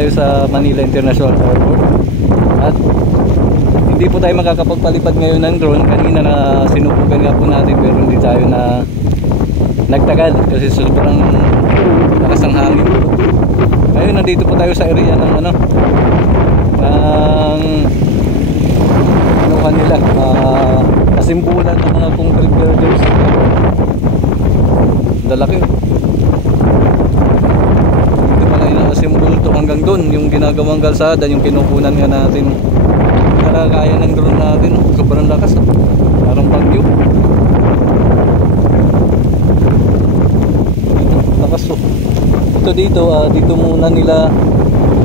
tayo sa Manila International Airport. At hindi po tayo makakapagpalipad ngayon ng drone. Kanina na sinubukan nga po natin pero hindi tayo na nagtagal kasi sobrang lakas ng hangin. Ngayon nandito po tayo sa area ng ng nila kasimbulan ng mga concrete girders. Dalaki. Dito pala inasimbol to hanggang doon yung ginagawang kalsada, yung kinukunan nga natin. Kalagaya ng drone natin, sobrang lakas, parang bagyo. Lakas to. Ito dito muna nila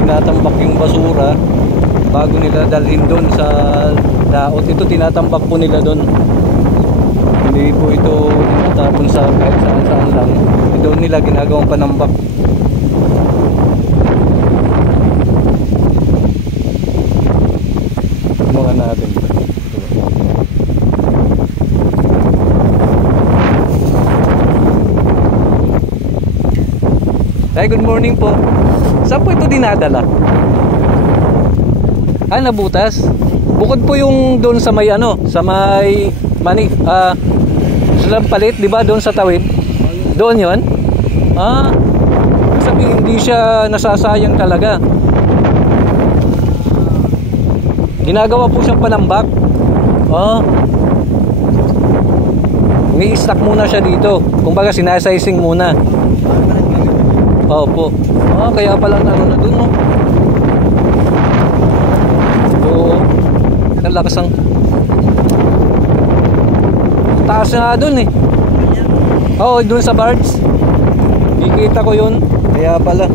tinatambak yung basura bago nila dalhin doon sa laot. Ito tinatambak po nila doon, hindi po ito tinatapon sa kahit saan lang. Doon nila ginagawang panambak. Tingnan natin. Ay, good morning po. Saan po ito dinadala? Nabutas. Bukod po yung doon sa may sa may palit, di ba? Doon sa tawid. Doon 'yon. Sabihin hindi siya nasasayang talaga. Ginagawa po siyang panambak. May stock muna siya dito. Kumbaga sinasizing muna. Opo. Kaya pala na doon, no? So, ang lakas ang taas nga doon eh. Doon sa barge. Kikita ko yun. Kaya pala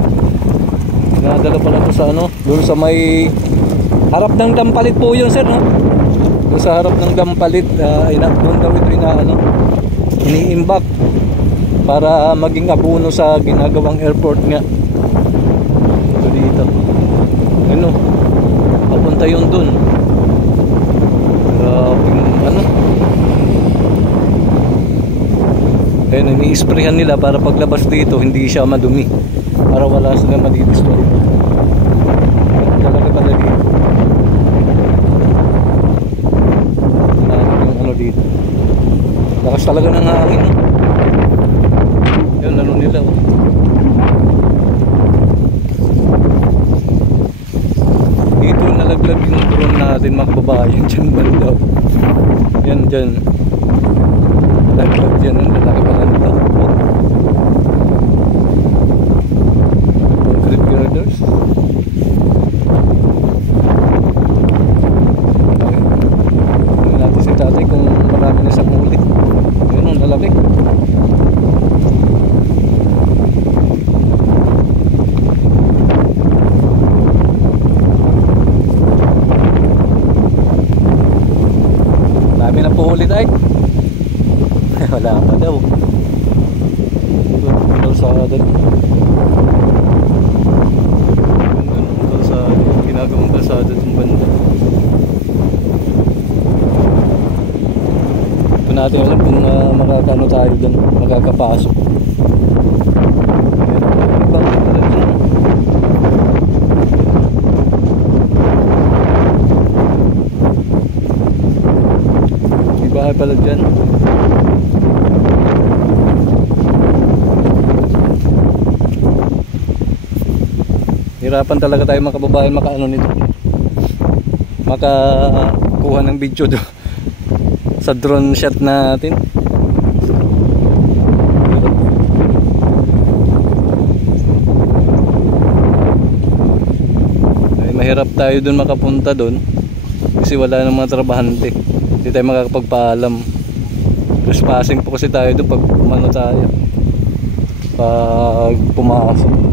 nadala pala to sa doon sa may harap ng dampalit po yun, sir, no? Doon sa harap ng dampalit, doon daw ito iniimbak para maging abono sa ginagawang airport nga. Ito dito. Papunta yun dun. Ini-sprayhan nila para paglabas dito hindi siya madumi, para wala sila madidisturb. Talaga pala dito. Yung dito. Lakas talaga ng hangin. Yun, nila. Dito nalaglag yung drone natin, mga kababayan. Diyan banda. Yan, dyan. Nalaglag dyan. Lalaki pala nito. Concrete girders. Okay. Tignan natin si tatay kung marami na sa muli. Yun, ang lalaki. Dami na po ulit ay. Wala pa daw. Kalsada. Kalsada. Ginagawang kalsada itong banda. Ito natin alam kung makakano tayo dyan. Makakapasok. Bahay pala dyan. Hirapan talaga tayo mga kababayan nito, makakuha ng video do sa drone shot natin. Ay, mahirap tayo dun makapunta dun kasi wala ng mga trabahante. Hindi tayo makakapagpaalam. Trespassing po kasi tayo doon pag tayo, pag pumasok.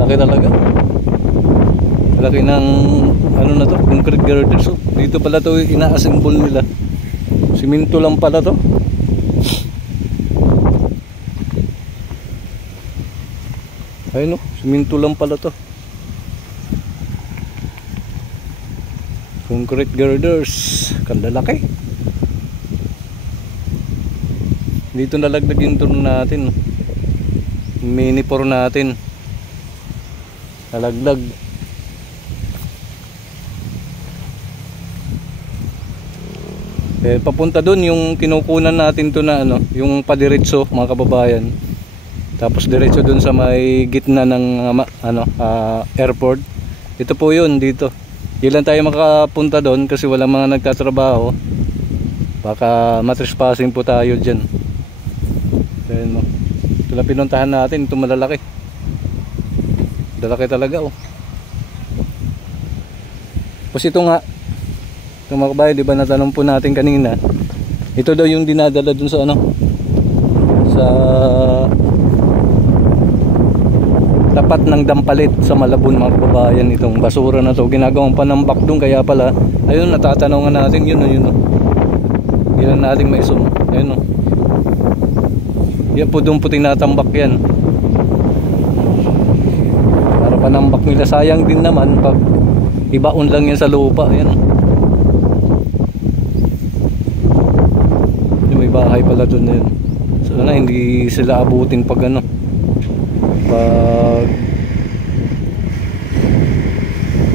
Laki talaga. Laki ng na to, concrete girders. So, dito pala to ina-assemble nila. Siminto lang pala to. Ayun, no, siminto lang pala to. Concrete girders, kandalaki. Dito nalagdag yung turno natin, mini 4 natin. nalaglag. Papunta doon yung kinukunan natin to na ano, yung padiretso mga kababayan. Tapos diretso doon sa may gitna ng airport. Ito po yun dito. Di lang tayo makapunta doon kasi walang mga nagtatrabaho. Baka matrespassing po tayo dyan. Ayan, no. Ito lang pinuntahan natin. Ito malalaki. Malalaki talaga oh. Tapos ito nga, ito mga kabayan, di ba natanong po natin kanina, ito daw yung dinadala dun sa sa tapat ng Dampalit sa Malabon mga kababayan. Itong basura na to ginagawang panambak dun, kaya pala ayun, natatanungan natin yun o. Hindi lang natin maisum. Ayun o, yan po dun po tinatambak yan para panambak nila. Sayang din naman pag ibaon lang yan sa lupa. Ayan o, may bahay pala dun na yun. So na hindi sila abutin pag pag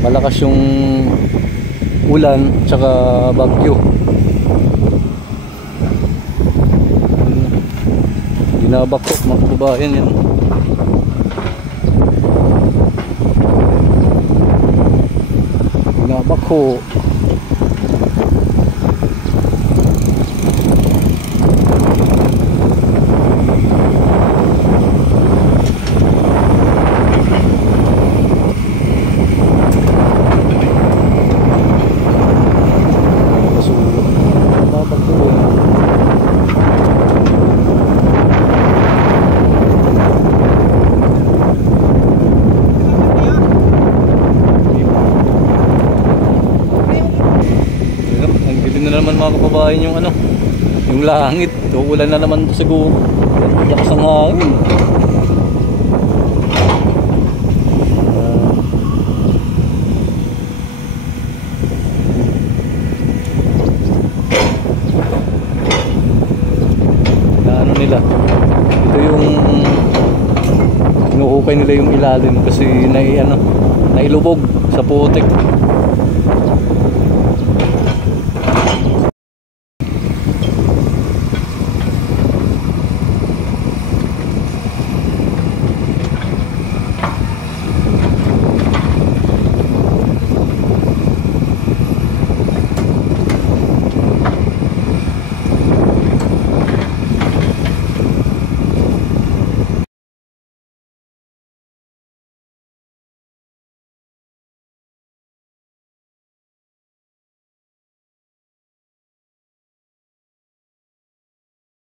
malakas yung ulan tsaka bagyo. Binabako mga kababayan yan. Binabako. Na naman mga kababayan yung langit. Uulan na naman siguro. Lakas ang hangin. Na nila, ito yung inuhukay nila yung ilalim kasi nailubog sa putik.